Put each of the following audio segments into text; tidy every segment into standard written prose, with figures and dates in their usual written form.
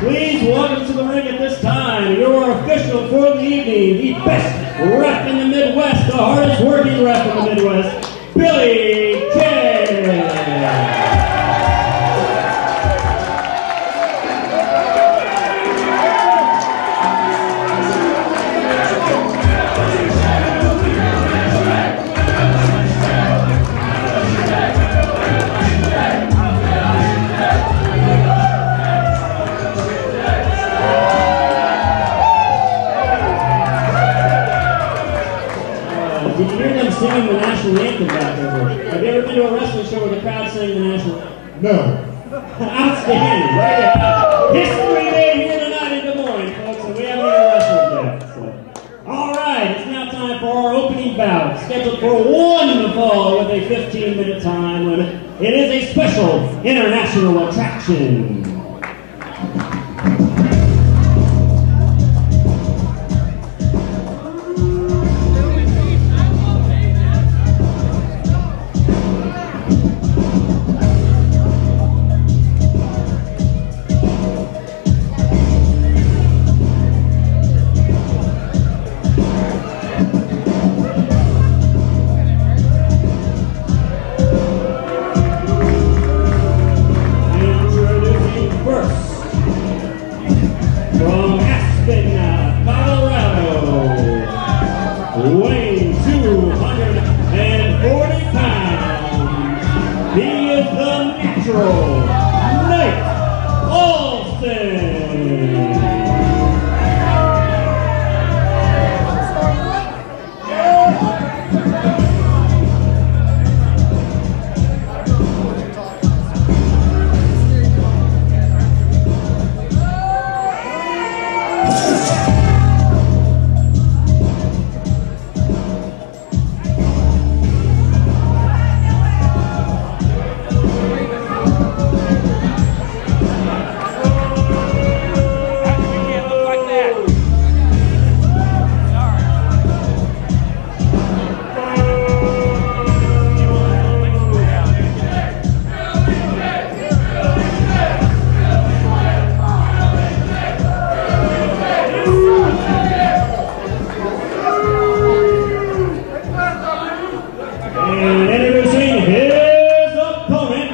Please welcome to the ring at this time your official for the evening, the best ref in the Midwest, the hardest working ref in the Midwest, Billy Kidd. Did you hear them singing the national anthem back there? Have you ever been to a wrestling show where the crowd sang the national anthem? No. Outstanding. There you have it. History Day here tonight in Des Moines, folks, and we haven't even wrestled yet. So. All right, it's now time for our opening bout, scheduled for one to fall with a 15-minute time limit. It is a special international attraction. Weighing 240 pounds, he is the natural Nate Alsin. And introducing his opponent,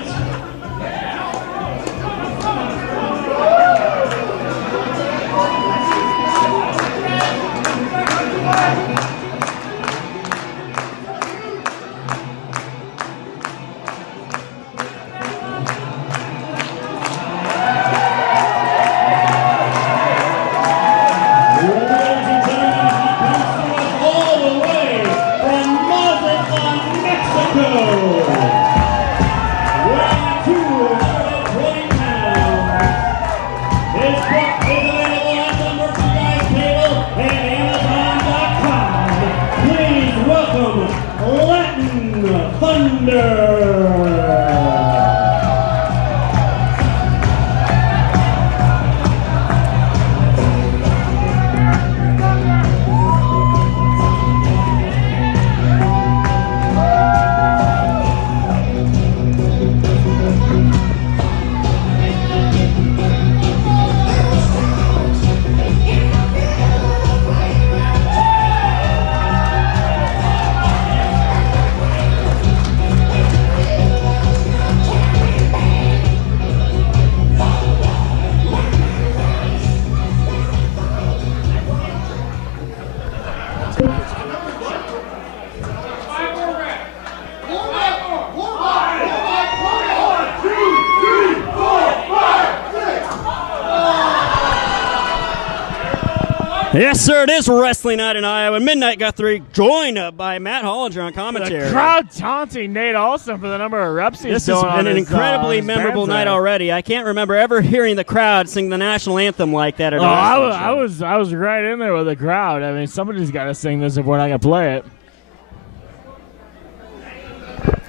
yes, sir, it is Wrestling Night in Iowa. Midnight Guthrie, joined by Matt Hollinger on commentary. The crowd taunting Nate Alsin for the number of reps he's This has doing been an his, incredibly memorable night already. I can't remember ever hearing the crowd sing the national anthem like that at a wrestling show. I was right in there with the crowd. I mean, somebody's got to sing this if we're not going to play it.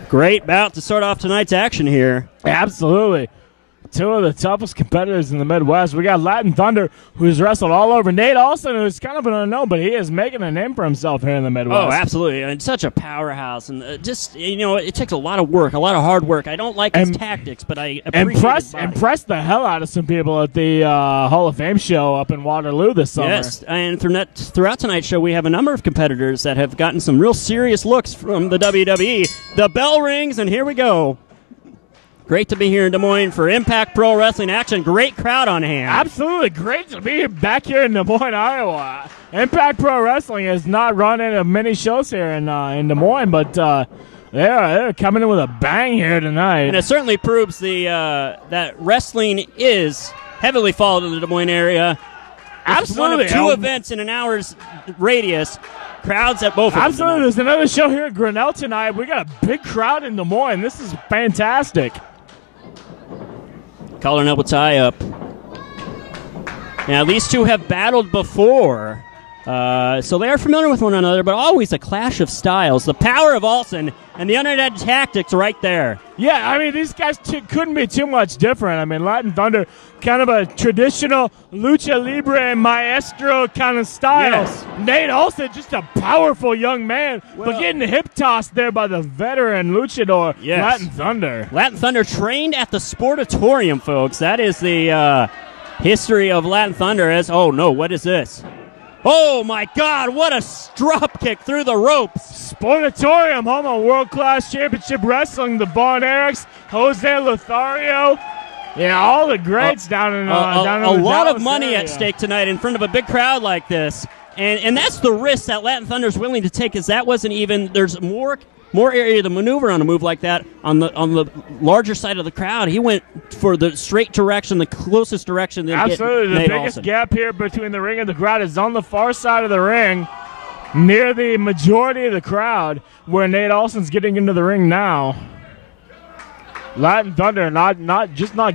Great bout to start off tonight's action here. Absolutely. two of the toughest competitors in the Midwest. We got Latin Thunder, who's wrestled all over. Nate Alsin, who's kind of an unknown, but he is making a name for himself here in the Midwest. Oh, absolutely. And such a powerhouse. And just, it takes a lot of work, a lot of hard work. I don't like his tactics, but I appreciate impressed the hell out of some people at the Hall of Fame show up in Waterloo this summer. Yes, and throughout tonight's show, we have a number of competitors that have gotten some real serious looks from the WWE. The bell rings, and here we go. Great to be here in Des Moines for Impact Pro Wrestling action. Great crowd on hand. Absolutely great to be back here in Des Moines, Iowa. Impact Pro Wrestling has not run into many shows here in Des Moines, but they're coming in with a bang here tonight. And it certainly proves that wrestling is heavily followed in the Des Moines area. Absolutely. One of 2 events in an hour's radius. Crowds at both of them. Absolutely. There's another show here at Grinnell tonight. We got a big crowd in Des Moines. This is fantastic. Collar and elbow tie up. Now, these two have battled before, so they are familiar with one another, but always a clash of styles. The power of Alsin and the underhand tactics right there. Yeah, I mean, these guys couldn't be too much different. I mean, Latin Thunder, kind of a traditional lucha libre maestro kind of style. Yes. Nate Alsin, just a powerful young man, but getting hip tossed there by the veteran luchador, Latin Thunder. Latin Thunder trained at the Sportatorium, folks. That is the history of Latin Thunder. Oh, no, what is this? Oh, my God, what a drop kick through the ropes. Sportatorium, home of world-class championship wrestling. The Von Erichs, Jose Lothario. Yeah, all the greats down in down in a the lot Dallas of money area. at stake tonight in front of a big crowd like this. And that's the risk that Latin Thunder is willing to take, is that wasn't even, there's more area to maneuver on a move like that on the larger side of the crowd. He went for the straight direction, the closest direction. Absolutely. The biggest gap here between the ring and the crowd is on the far side of the ring, near the majority of the crowd, where Nate Alsin's getting into the ring now. Latin Thunder not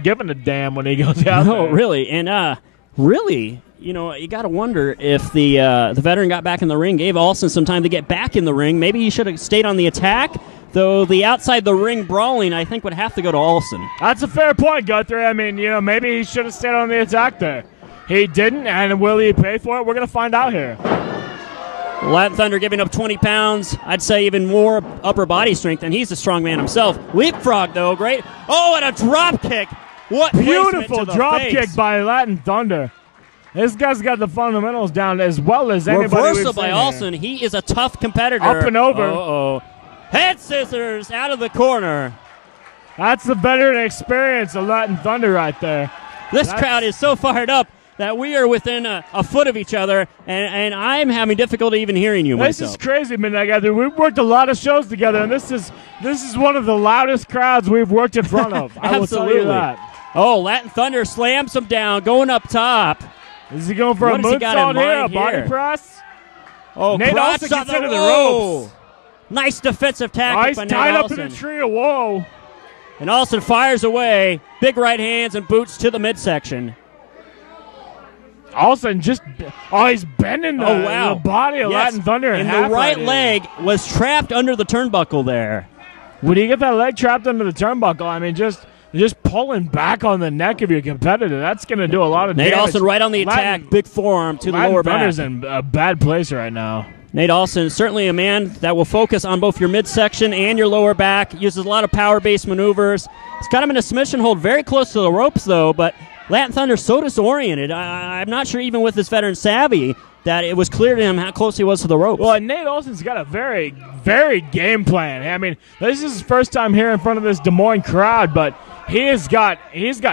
giving a damn when he goes out there. No, really. And really, you got to wonder if the veteran got back in the ring, gave Alsin some time to get back in the ring. Maybe he should have stayed on the attack, though the outside the ring brawling, I think, would have to go to Alsin. That's a fair point, Guthrie. I mean, maybe he should have stayed on the attack there. He didn't, and will he pay for it? We're going to find out here. Latin Thunder giving up 20 pounds. I'd say even more upper body strength, and he's a strong man himself. Leapfrog, though, great. Oh, and a drop kick. What beautiful drop face. Kick by Latin Thunder. This guy's got the fundamentals down as well as anybody. Reversal by Alsin. He is a tough competitor. Up and over. Uh-oh. Head scissors out of the corner. That's the veteran experience of Latin Thunder right there. This crowd is so fired up that we are within a foot of each other, and I'm having difficulty even hearing you myself. This is crazy, Midnight Gathering. We've worked a lot of shows together, and this is one of the loudest crowds we've worked in front of. I will tell you that. Oh, Latin Thunder slams him down, going up top. Is he going for a moonsault here, a body press? Oh, Nate Alsin gets into the ropes. Nice defensive tactic by Nate tied Alsin. up in a tree. Whoa. And Alsin fires away. Big right hands and boots to the midsection. Alsin he's bending the body of Latin Thunder in half. And the right leg was trapped under the turnbuckle there. Would he get that leg trapped under the turnbuckle? I mean, just pulling back on the neck of your competitor, that's going to do a lot of damage. Nate Alsin right on the attack, big forearm to the lower back. Thunder's in a bad place right now. Nate Alsin is certainly a man that will focus on both your midsection and your lower back, uses a lot of power-based maneuvers. He's got him in a submission hold very close to the ropes, though, but Latin Thunder's so disoriented. I'm not sure even with this veteran savvy that it was clear to him how close he was to the ropes. Well, Nate Alsin's got a very, very game plan. I mean, this is his first time here in front of this Des Moines crowd, but he's got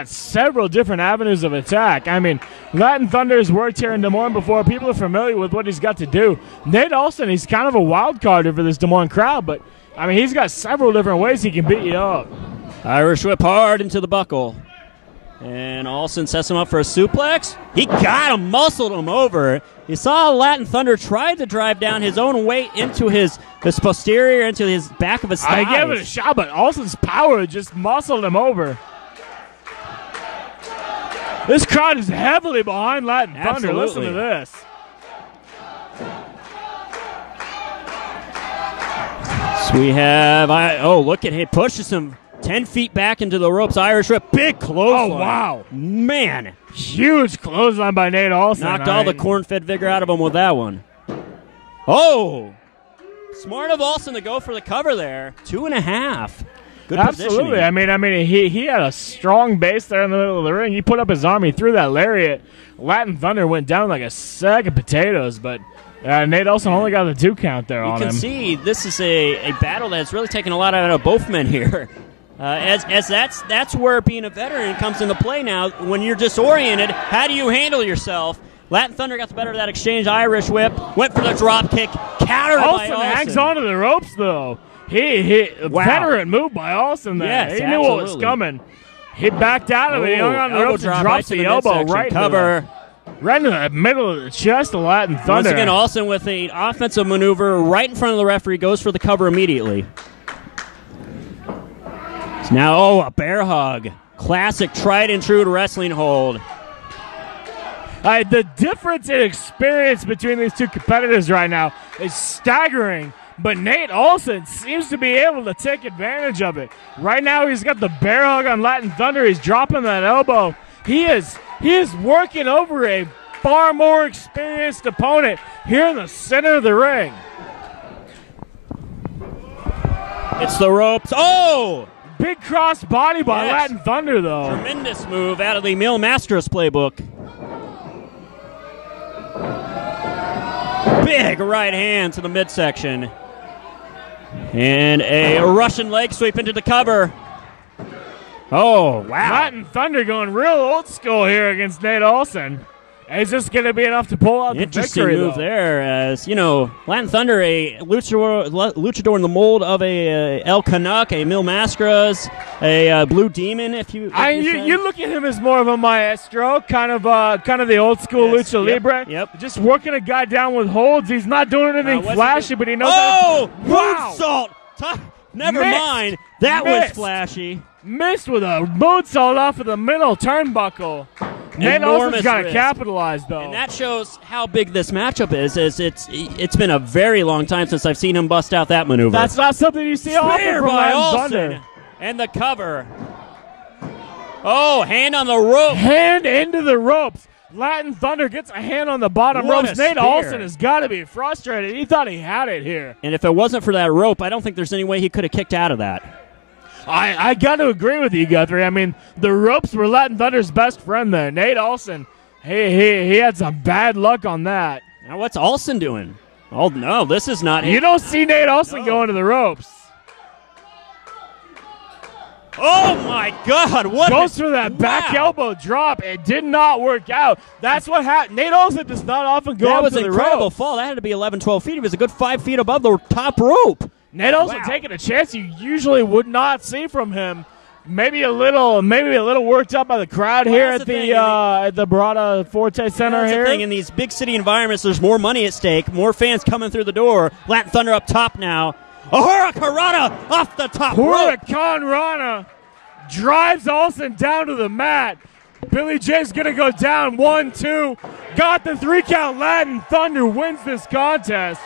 several different avenues of attack. I mean, Latin Thunder has worked here in Des Moines before. People are familiar with what he's got to do. Nate Alsin, he's kind of a wild card for this Des Moines crowd, but, I mean, he's got several different ways he can beat you up. Irish whip hard into the buckle. And Alsin sets him up for a suplex. He got him, muscled him over. You saw Latin Thunder try to drive down his own weight into his posterior, into his back of his thighs. I gave it a shot, but Alsin's power just muscled him over. This crowd is heavily behind Latin Thunder. Absolutely. Listen to this. So we have, look at him, pushes him 10 feet back into the ropes. Irish whip. Big clothesline. Oh, wow. Man. Huge clothesline by Nate Alsin. Knocked all the corn-fed vigor out of him with that one. Oh. Smart of Alsin to go for the cover there. 2.5. Good Absolutely. positioning. I mean, he had a strong base there in the middle of the ring. He put up his arm. He threw that lariat. Latin Thunder went down like a sack of potatoes, but Nate Alsin only got the 2 count there on him. You can see this is a battle that's really taken a lot out of both men here. As that's where being a veteran comes into play now. When you're disoriented, how do you handle yourself? Latin Thunder got the better of that exchange. Irish whip. Went for the drop kick. Countered by Alsin. Hangs onto the ropes, though. Wow. Veteran move by Alsin there. Yes, he knew what was coming. He backed out of it. He hung on the ropes and drops the elbow right into the middle of the chest of Latin Thunder. Once again, Alsin with an offensive maneuver right in front of the referee, goes for the cover immediately. So now, a bear hug. Classic tried and true wrestling hold. The difference in experience between these two competitors right now is staggering, but Nate Alsin seems to be able to take advantage of it. Right now he's got the bear hug on Latin Thunder. He's dropping that elbow. He is working over a far more experienced opponent here in the center of the ring. It's the ropes. Oh! Big cross body by Latin Thunder, though. Tremendous move out of the Mil Mastros playbook. Big right hand to the midsection. And a Russian leg sweep into the cover. Oh, wow. Latin Thunder going real old school here against Nate Alsin. Is this going to be enough to pull out the victory, move there. As, Latin Thunder, a luchador in the mold of a El Canuck, a Mil Mastras, a Blue Demon, you look at him as more of a maestro, kind of the old school lucha libre. Yep. Just working a guy down with holds. He's not doing anything flashy, but he knows. Oh, wow. moonsault! Never mind. That was flashy. Missed with a moonsault off of the middle turnbuckle. Nate Alsin's got to capitalize, though. And that shows how big this matchup is. It's been a very long time since I've seen him bust out that maneuver. That's not something you see often from Latin Thunder. And the cover. Oh, hand on the rope. Hand into the ropes. Latin Thunder gets a hand on the bottom ropes. Nate Alsin has got to be frustrated. He thought he had it here. And if it wasn't for that rope, I don't think there's any way he could have kicked out of that. I got to agree with you, Guthrie. I mean, the ropes were Latin Thunder's best friend there. Nate Alsin, he had some bad luck on that. Now what's Alsin doing? Oh, no, this is not it. You don't see Nate Alsin going to the ropes. Oh, my God. Goes for that back elbow drop. It did not work out. That's what happened. Nate Alsin does not often go up to the ropes. That was an incredible fall. That had to be 11, 12 feet. He was a good 5 feet above the top rope. Nate Alsin taking a chance you usually would not see from him. Maybe a little worked up by the crowd here at the Barada Forte Center here. The thing. In these big city environments, there's more money at stake, more fans coming through the door. Latin Thunder up top now. A Hurricane Rana off the top rope. Hurricane Rana drives Alsin down to the mat. Billy J's going to go down 1-2. Got the 3 count. Latin Thunder wins this contest.